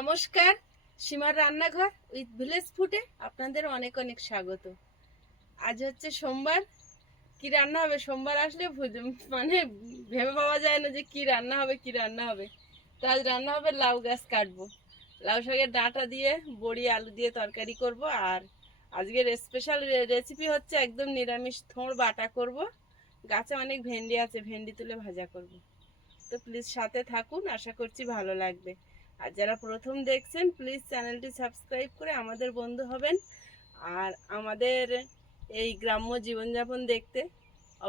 নমস্কার, সীমার রান্নাঘর উইথ ভিলেজ ফুডে আপনাদের অনেক অনেক স্বাগত। আজ হচ্ছে সোমবার, কি রান্না হবে? সোমবার আসলে মানে ভেবে পাওয়া যায় না যে কি রান্না হবে, কি রান্না হবে। তো আজ রান্না হবে লাউ গাছ কাটবো। লাউ শাকের ডাঁটা দিয়ে, বড়ি, আলু দিয়ে তরকারি করব আর আজকের স্পেশাল রেসিপি হচ্ছে একদম নিরামিষ থোঁড় বাটা করব। গাছে অনেক ভেন্ডি আছে, ভেন্ডি তুলে ভাজা করব। তো প্লিজ সাথে থাকুন, আশা করছি ভালো লাগবে। আর যারা প্রথম দেখছেন প্লিজ চ্যানেলটি সাবস্ক্রাইব করে আমাদের বন্ধু হবেন। আর আমাদের এই গ্রাম্য জীবনযাপন দেখতে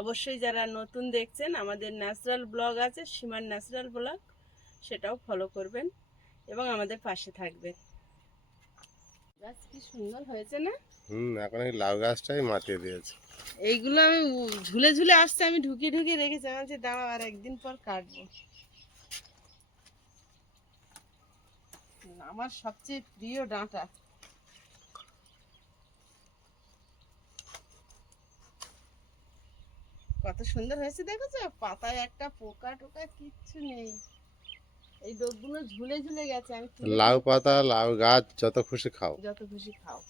অবশ্যই যারা নতুন দেখছেন আমাদের ন্যাচারাল ব্লগ আছে সীমার ন্যাচারাল ব্লগ সেটাও ফলো করবেন এবং আমাদের পাশে থাকবেন। গাছ কি সুন্দর হয়েছে না? হুম এখন এই লাউ গাছটাই মাতিয়ে দিয়েছে। এইগুলো আমি ঝুলে ঝুলে আসছে আমি ঢুকিয়ে ঢুকিয়ে রেখেছি। আমি বলছি দাঁড়াও আর একদিন পর কাটবো। আমার সবচেয়ে প্রিয় ডাঁটা। কত সুন্দর হয়েছে দেখেছ? পাতায় একটা পোকা টোকা কিচ্ছু নেই। এই ডোকগুলো ঝুলে ঝুলে গেছে আমি লাউ পাতা লাউ গাছ যত খুশি খাও। যত খুশি খাও।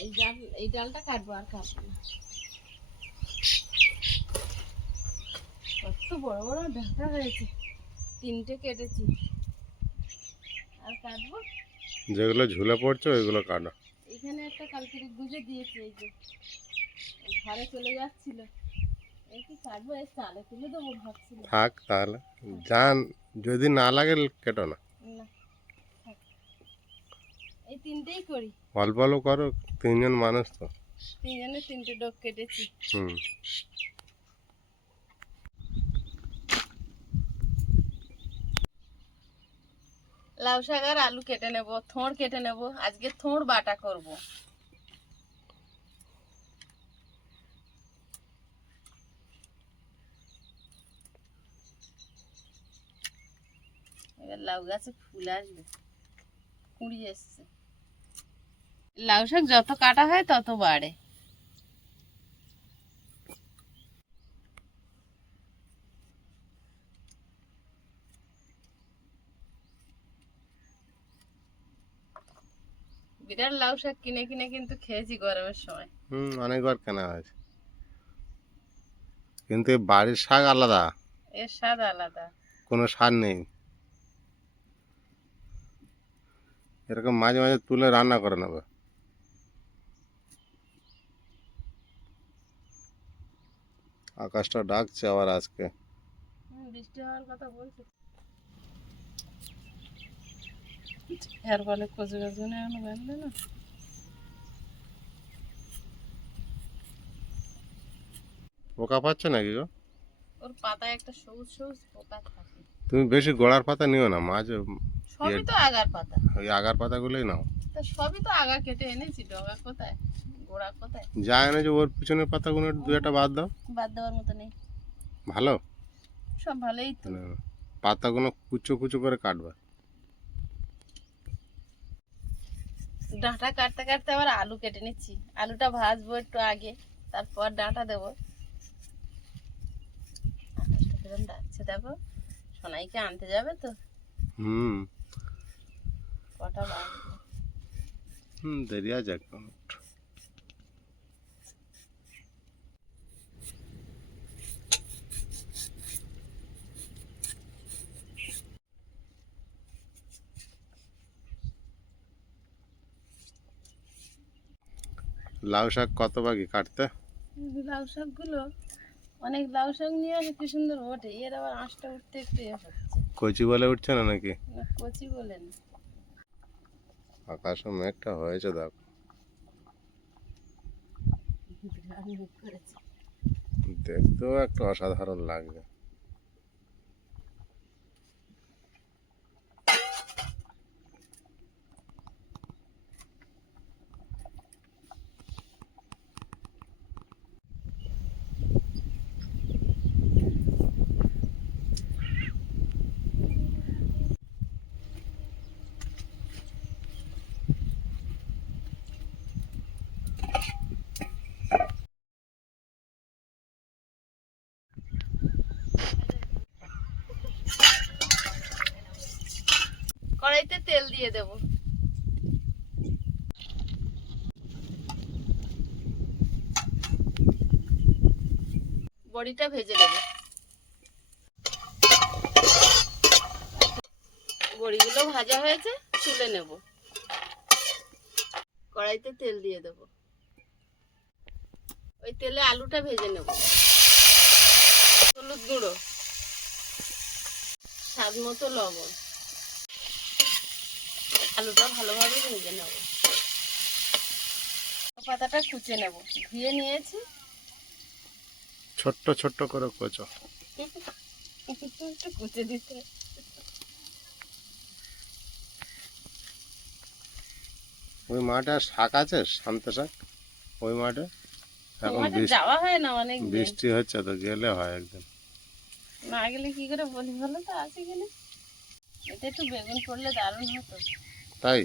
এই ডাল এই ডালটা কাটবো আর কাটবো না। কত বড় বড় ডাটা হয়েছে। তিনটে কেটেছি। আর কাটবো? যেগুলো ঝুলে পড়ছে ওইগুলো কাটো। এখানে একটা কালকে গুজে দিয়েছি এই যে। ঘরে চলে যাচ্ছিল। থাক তাহলে। যান যদি না লাগে কেটো না। এই তিনটেই করি। অল্প অল্প করো তিনজন মানুষ তো। তিনজনে তিনটে ডোক কেটেছি। হুম। লাউ শাক আর আলু কেটে নেব, থোঁড় কেটে নেব, আজকে থোঁড় বাটা করব। এবার লাউ গাছে ফুল আসবে, কুড়ি এসছে। লাউ শাক যত কাটা হয় তত বাড়ে। বিরাট লাউ শাক কিনে কিনে কিন্তু খেয়েছি গরমের সময়। হুম অনেকবার কেনা হয়েছে। কিন্তু বাড়ির শাক আলাদা। এর স্বাদ আলাদা। কোনো সার নেই। এরকম মাঝে মাঝে তুলে রান্না করে নেবে। আকাশটা ডাকছে আবার আজকে। বৃষ্টি হওয়ার কথা বলছে? এর ফলে কচু গাছগুলো এখনও বাঁধলে না পোকা পাচ্ছে নাকি গো? ওর পাতায় একটা সবুজ সবুজ পোকা থাকে। তুমি বেশি গোড়ার পাতা নিও না মাঝে সবই তো আগার পাতা। ওই আগার পাতাগুলোই নাও। তা সবই তো আগা কেটে এনেছি ডগা কোথায়? গোড়া কোথায়? যা এনেছো ওর পিছনের পাতাগুলো দু একটা বাদ দাও। বাদ দেওয়ার মতো নেই। ভালো? সব ভালোই তো। মানে পাতাগুলো কুচো কুচো করে কাটবে। ডাঁটা কাটতে কাটতে আবার আলু কেটে নিচ্ছি। আলুটা ভাজবো একটু আগে তারপর ডাঁটা দেবো। কিরম ডাকছে দেখো সোনাইকে আনতে যাবে তো? হুম। কটা বাজবে? হুম দেরি আছে লাউ শাক কত বাকি কাটতে? লাউ শাকগুলো অনেক লাউ শাক নিয়ে আসে কি সুন্দর ওঠে। এর আবার আঁশটা উঠতে একটু ইয়ে কচি বলে উঠছে না নাকি? না, কচি বলেন আকাশও মেঘটা হয়েছে দেখো। দেখতেও একটা অসাধারণ লাগবে। দিয়ে দেব। বড়িটা ভেজে দেব বড়িগুলো ভাজা হয়েছে, তুলে নেব। কড়াইতে তেল দিয়ে দেব। ওই তেলে আলুটা ভেজে নেব। হলুদ গুঁড়ো, স্বাদ মতো লবণ। আলুটা ভালোভাবে ভেজে নেব। পাতাটা কুচে নেব। ধুয়ে নিয়েছি। ছোট্ট ছোট্ট করে কোচো। একটু কুচে দিতে। ওই মাঠে শাক আছে? শান্ত শাক? ওই মাঠে? এখন বৃষ্টি যাওয়া হয় না অনেক বৃষ্টি হচ্ছে তো গেলে হয় একদিন। না গেলে কি করে বলি ভালো তো? আছে কিনা এটা একটু বেগুন পড়লে দারুণ হতো। তাই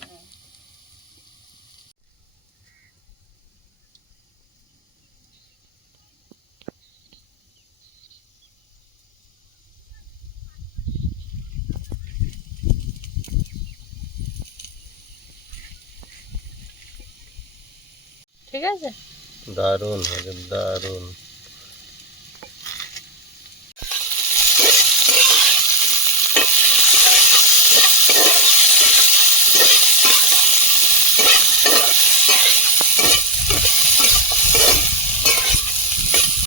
হুম। ঠিক আছে দারুণ হবে দারুণ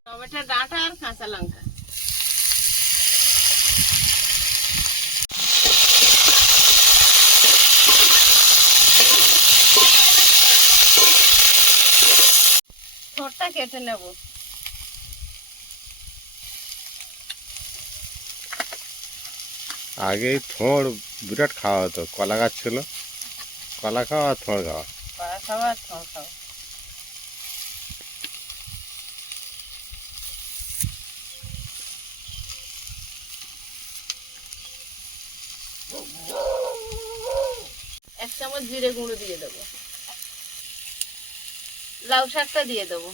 টমেটো ডাঁটা আর কাঁচা লঙ্কা ঠোঁটটা কেটে নেব আগেই থোঁড় বিরাট খাওয়া হতো, কলা গাছ ছিল। কলা খাওয়া আর থোড় খাওয়া। কড়া খাওয়া আর খাওয়া। এক চামচ জিরে গুঁড়ো দিয়ে দেবো। লাউ শাকটা দিয়ে দেবো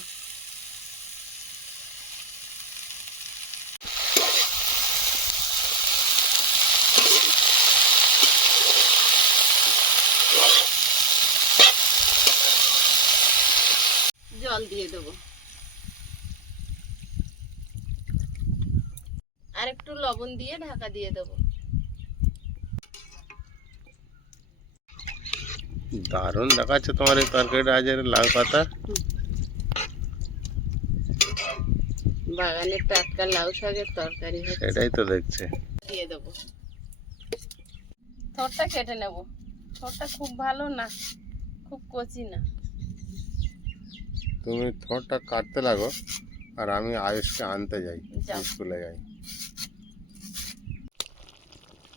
জল দিয়ে দেবো আর একটু লবণ দিয়ে ঢাকা দিয়ে দেবো। দারুণ দেখাচ্ছে তোমার এই তরকারিটা আজ এর লাউ পাতা। বাগানের টাটকা লাউ শাকের তরকারি হচ্ছে। সেটাই তো দেখছে। দিয়ে দেবো। থরটা কেটে নেব। থরটা খুব ভালো না খুব কচি না। তুমি থোড়টা কাটতে লাগো আর আমি আয়ুষকে আনতে যাই। স্কুলে যাই।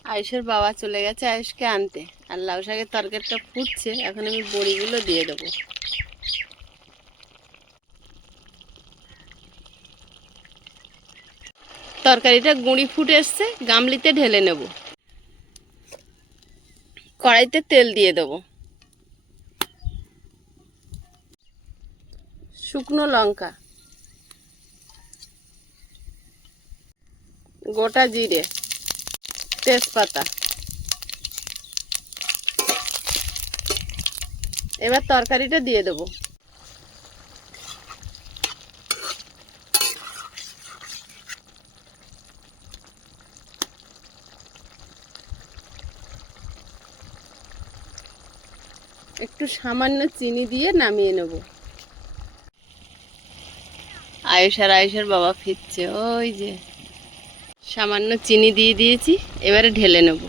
আয়ুষের বাবা চলে গেছে আয়ুষকে আনতে। আর লাউ শাকের তরকারিটা ফুটছে, এখন আমি বড়িগুলো দিয়ে দেবো। তরকারিটা গুঁড়ি ফুটে এসছে, গামলিতে ঢেলে নেব। কড়াইতে তেল দিয়ে দেবো। শুকনো লঙ্কা। গোটা জিরে। তেজপাতা। এবার তরকারিটা দিয়ে দেবো। একটু সামান্য চিনি দিয়ে নামিয়ে নেব। আয়ুষ আর আয়ুষের বাবা ফিরছে, ওই যে। সামান্য চিনি দিয়ে দিয়েছি, এবারে ঢেলে নেব।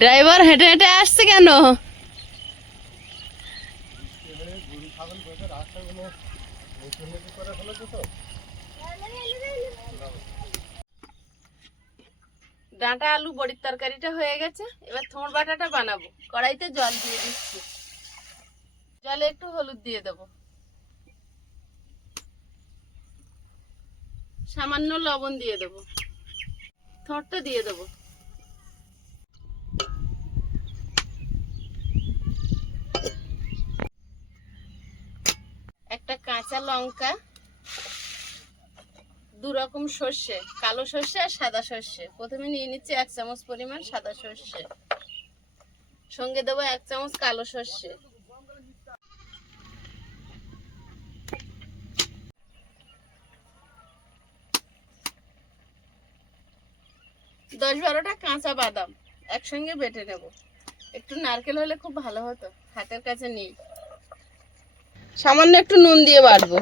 ড্রাইভার হেঁটে হেঁটে আসছে কেন? ডাঁটা আলু, বড়ির তরকারিটা হয়ে গেছে। এবার থোঁড় বাটাটা বানাবো। কড়াইতে জল দিয়ে দিচ্ছি। জলে একটু হলুদ দিয়ে দেবো। সামান্য লবণ দিয়ে দেবো। থরটা দিয়ে দেবো। একটা কাঁচা লঙ্কা দু রকম সর্ষে, কালো সর্ষে আর সাদা সর্ষে। প্রথমে নিয়ে নিচ্ছি এক চামচ পরিমাণ সাদা সর্ষে। সঙ্গে দেবো এক চামচ কালো সর্ষে। দশ বারোটা কাঁচা বাদাম। একসঙ্গে বেটে নেব। একটু নারকেল হলে খুব ভালো হতো। হাতের কাছে নেই। সামান্য একটু নুন দিয়ে বাটবো।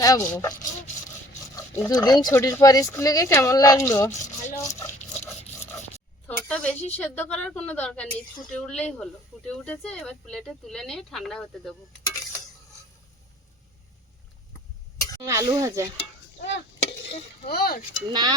হ্যাঁ বউ। দুদিন ছুটির পর স্কুলে গিয়ে কেমন লাগল? ভালো। থোরটা বেশি সেদ্ধ করার কোনো দরকার নেই ফুটে উঠলেই হলো। ফুটে উঠেছে এবার প্লেটে তুলে নিয়ে ঠান্ডা হতে দেবো। আলু ভাজা। না।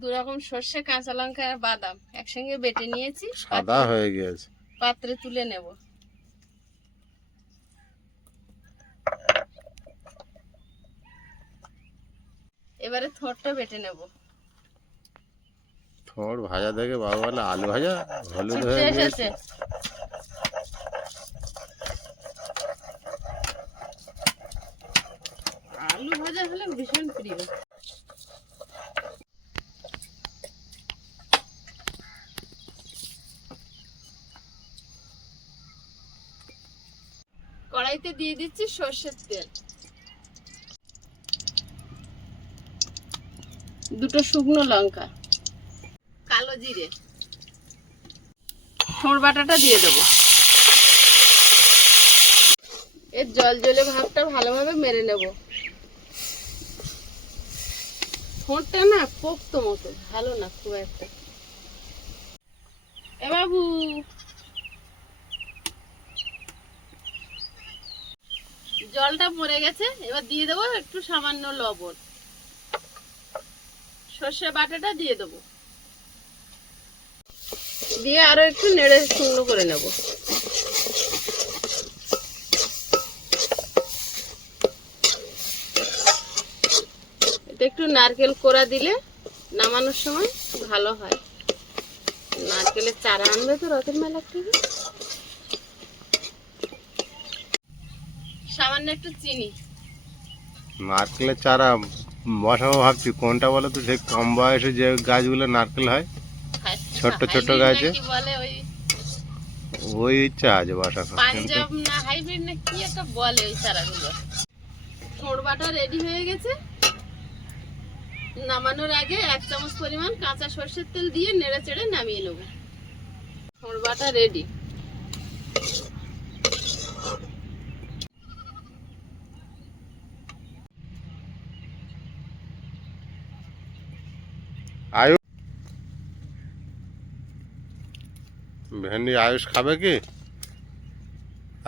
দু রকম সর্ষে কাঁচা লঙ্কা আর বাদাম। একসঙ্গে বেটে নিয়েছি সাদা হয়ে গিয়েছে। পাত্রে তুলে নেব। এবারে থোড়টা বেটে নেব। থোড় ভাজা দেখে বাবা বলে আলু ভাজা হলুদ হয়ে এসেছে গিয়েছে আলু ভাজা হলে ভীষণ প্রিয় কড়াইতে দিয়ে দিচ্ছি সর্ষের তেল। দুটো শুকনো লঙ্কা। কালো জিরে। ঠোঁড় বাটাটা দিয়ে দেবো। এর জল জলে ভাবটা ভালোভাবে মেরে নেব। ঠোঁটটা না পোক্ত মতো, ভালো না খুব একটা। এ বাবু। জলটা মরে গেছে, এবার দিয়ে দেবো একটু সামান্য লবণ। সর্ষে বাটাটা দিয়ে দেবো। দিয়ে আরও একটু নেড়ে শুকনো করে নেব। এটা একটু নারকেল কোড়া দিলে নামানোর সময় ভালো হয়। নারকেলের চারা আনবে তো রথের মেলার থেকে। সামান্য একটু চিনি। নারকেলের চারা বসাবো ভাবছি। কোনটা বলো তো? সেই কম বয়সে যে গাছগুলো নারকেল হয় ছোট্ট ছোট্ট হাইব্রিড গাছে? ওই ওই ইচ্ছা আছে বসানো। পাঞ্জাব না হাইব্রিড না কি একটা বলে ওই চারাগুলো? ছোট রেডি হয়ে গেছে। নামানোর আগে এক চামচ পরিমাণ কাঁচা সর্ষের তেল দিয়ে নেড়ে চেড়ে নামিয়ে নেব। ছোট রেডি আয়ুষ ভেন্ডি আয়ুষ খাবে কি?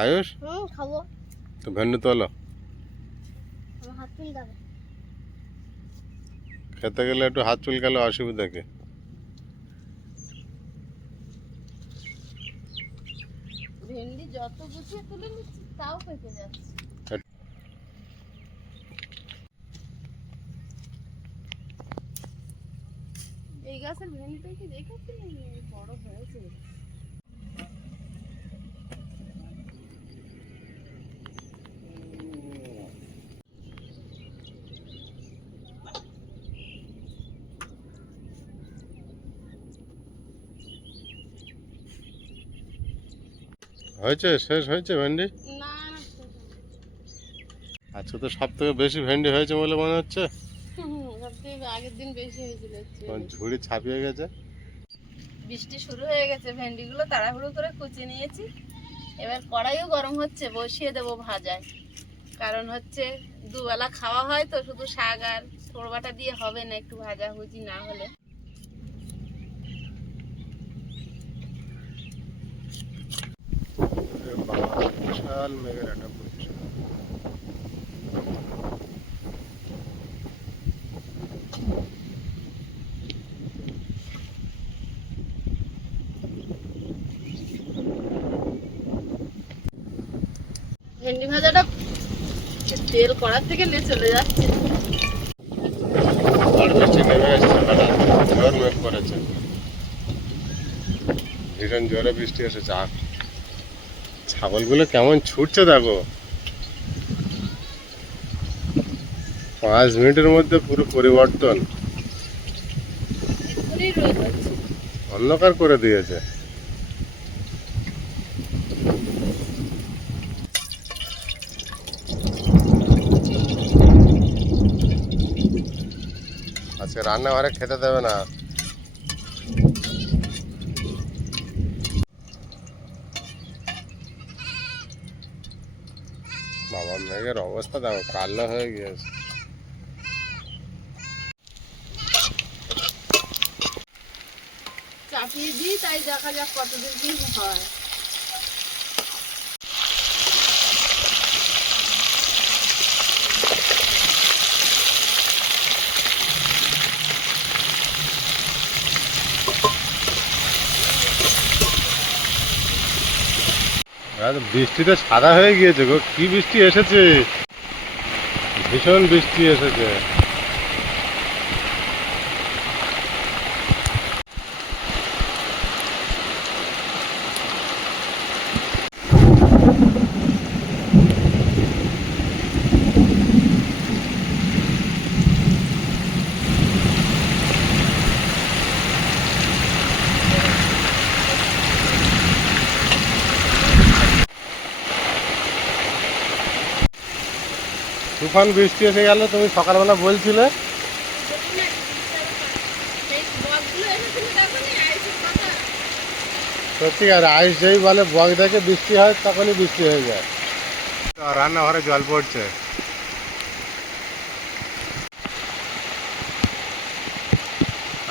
আয়ুষ? খাব। তো ভেন্ডি তোলো খেতে গেলে একটু হাত চুলকালে অসুবিধা কি? ভেন্ডি যত গুছিয়ে তুলে নিচ্ছি তাও পেকে যাচ্ছে। এই গাছের ভেন্ডিটা কি দেখেছিলেন বড় হয়েছে? শেষ হয়েছে ভেন্ডি? না আজকে তো সব থেকে বেশি ভেন্ডি হয়েছে বলে মনে হচ্ছে। আগের দিন বেশি হয়েছিল। ঝুড়ি ছাপিয়ে গেছে। বৃষ্টি শুরু হয়ে গেছে ভেন্ডিগুলো তাড়াহুড়ো করে কুচিয়ে নিয়েছি। এবার কড়াইও গরম হচ্ছে বসিয়ে দেবো ভাজায়। কারণ হচ্ছে দুবেলা খাওয়া হয় তো শুধু শাক আর তোড়বাটা দিয়ে হবে না একটু ভাজা ভুজি না হলে। বিশাল মেঘের একটা পড়ছে ভেন্ডি ভাজাটা তেল কড়ার থেকে নে চলে যাচ্ছে। আর বৃষ্টি নেমে এসছে বেলা জোর মেঘ করেছে ভীষণ জোরে বৃষ্টি এসেছে আর ছাগলগুলো কেমন ছুটছে দেখো। পাঁচ মিনিটের মধ্যে পুরো পরিবর্তন। অন্ধকার করে দিয়েছে। আজকে রান্নাঘরে খেতে দেবে না বাবা মেঘের অবস্থা দেখো কালো হয়ে গিয়েছে। চাপিয়ে দিই তাই দেখা যাক কতদূর কি হয়। বৃষ্টিতে সাদা হয়ে গিয়েছে গো কি বৃষ্টি এসেছে? ভীষণ বৃষ্টি এসেছে। তুফান বৃষ্টি এসে গেল তুমি সকালবেলা বলছিলে। সত্যি আর আইস যেই বলে বক দেখে বৃষ্টি হয় তখনই বৃষ্টি হয়ে যায়। রান্নাঘরে জল পড়ছে।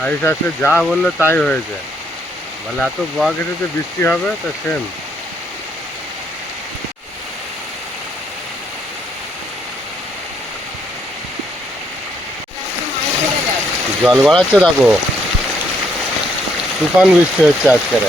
আইস আসলে যা বলল তাই হয়েছে। বলে এত বক এসেছে বৃষ্টি হবে তো সেম। জল বাড়াচ্ছে দেখো। তুফান বৃষ্টি হচ্ছে আজকের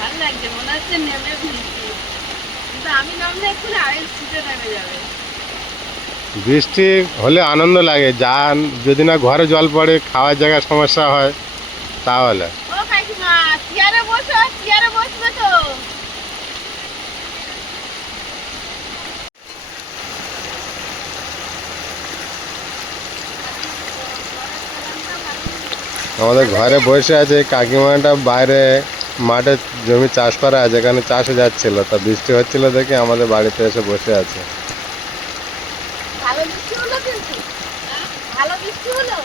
ভালো লাগছে মনে হচ্ছে নেমে ভিজছি কিন্তু আমি নামলে এক্ষুনি আইস ছুটে নেমে যাবে বৃষ্টি হলে আনন্দ লাগে। যা যদি না ঘরে জল পড়ে খাওয়ার জায়গায় সমস্যা হয় তাহলে। আমাদের ঘরে বসে আছে কাকিমাটা বাইরে মাঠে জমি চাষ করা আছে এখানে চাষে যাচ্ছিল। তা বৃষ্টি হচ্ছিল দেখে আমাদের বাড়িতে এসে বসে আছে ভালো বৃষ্টি হলো কিন্তু হ্যাঁ? ভালো বৃষ্টি হলো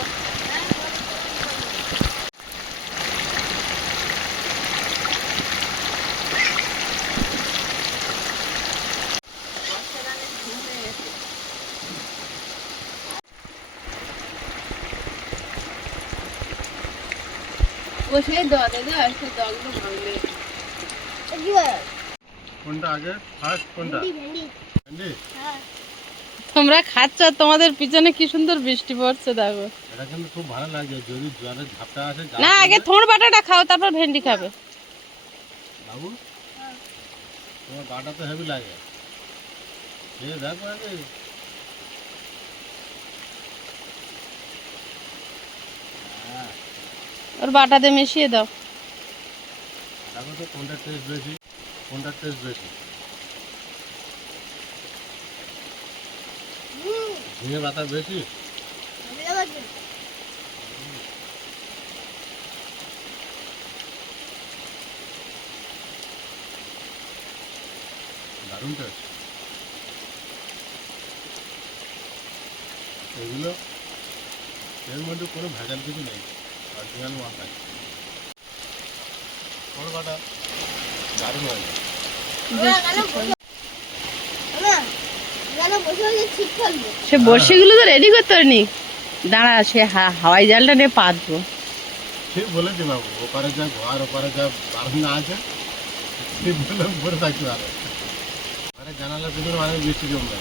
বসে দরে দাও একটু দগগুলো ভাঙলে কোনটা আগে? ফার্স্ট কোনটা? ভেন্ডি ভেন্ডি। হ্যাঁ। তোমরা খাচ্ছ তোমাদের পিছনে কি সুন্দর বৃষ্টি পড়ছে দেখো। এটা কিন্তু খুব ভালো লাগে যদি জলের ঝাপটা আসে না আগে থোড় বাটাটা খাও তারপর ভেন্ডি খাবে। বাবু? তোমার গাটা তো হেভি লাগে। দেখো আগে ওর বাটাতে মিশিয়ে দাও। দেখো তো কোনটা টেস্ট বেশি, কোনটা টেস্ট বেশি। ঝিঙে পাতা বেশি? দারুণ এগুলো এর মধ্যে কোনো ভেজাল কিছু নেই। অরিজিনাল মশলা ওর দারুণ হয়। সে বড়শিগুলো তো রেডি করতে পারিনি। দাঁড়া সে হা- হাওয়াই জালটা নিয়ে পাতবো ঠিক বলেছি বাবু ওপারে যা ঘর ওপারে যা বারান্দা আছে ঠিক বলে থাকতে পারে। জানালার বৃষ্টি জমবে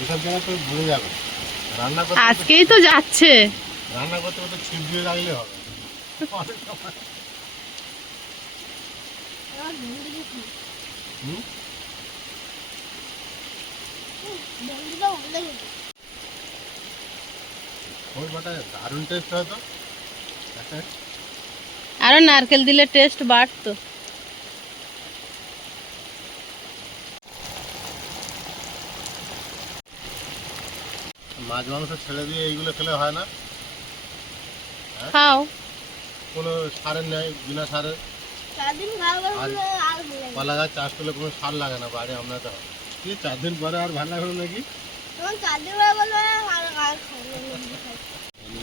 এসব জায়গায় তো যাবে। রান্না করতে আজকেই তো যাচ্ছে। রান্না করতে করতে ছিপ দিয়ে রাখলে হবে। দারুণ টেস্ট একটা আরও নারকেল দিলে টেস্ট বাড়তো। মাছ মাংস ছেড়ে দিয়ে এইগুলো খেলে হয় না? খাও। কোনো সারের নেই বিনা সারের কলা গাছ চাষ করলে কোনো সার লাগে না বাড়ি আমরা তো। হয়। কি চার দিন পরে আর ভালো লাগল নাকি?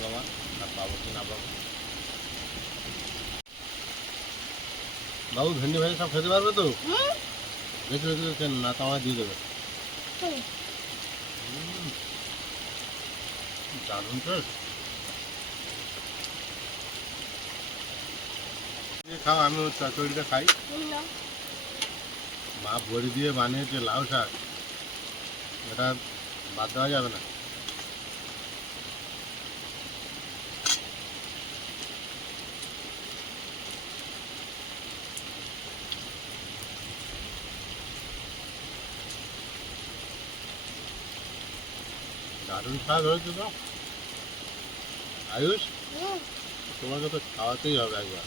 বাবা না পাবো কি না পাবো? বাবু ভেন্ডি ভাজি সব খেতে পারবে তো? হুম? বেশি বেশি না তো আমায় দিয়ে দেবে। দারুণ তো খাও আমি চচড়িটা খাই। মা ভরি দিয়ে বানিয়েছে লাউ শাক। এটা বাদ দেওয়া যাবে না। দারুণ স্বাদ হয়েছে তো। আয়ুষ তোমাকে তো খাওয়াতেই হবে একবার।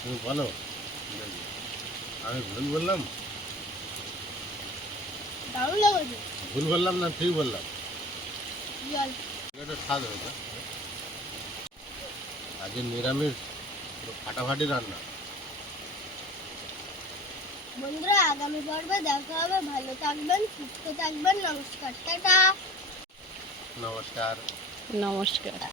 তুমি বলো। আমি ভুল বললাম? ভুল বললাম না ঠিক বললাম? এটা স্বাদ হয়েছে। আজকে নিরামিষ ফাটাফাটি রান্না। বন্ধুরা আগামী পর্বে দেখা হবে। ভালো থাকবেন সুস্থ থাকবেন। নমস্কার টাটা। নমস্কার নমস্কার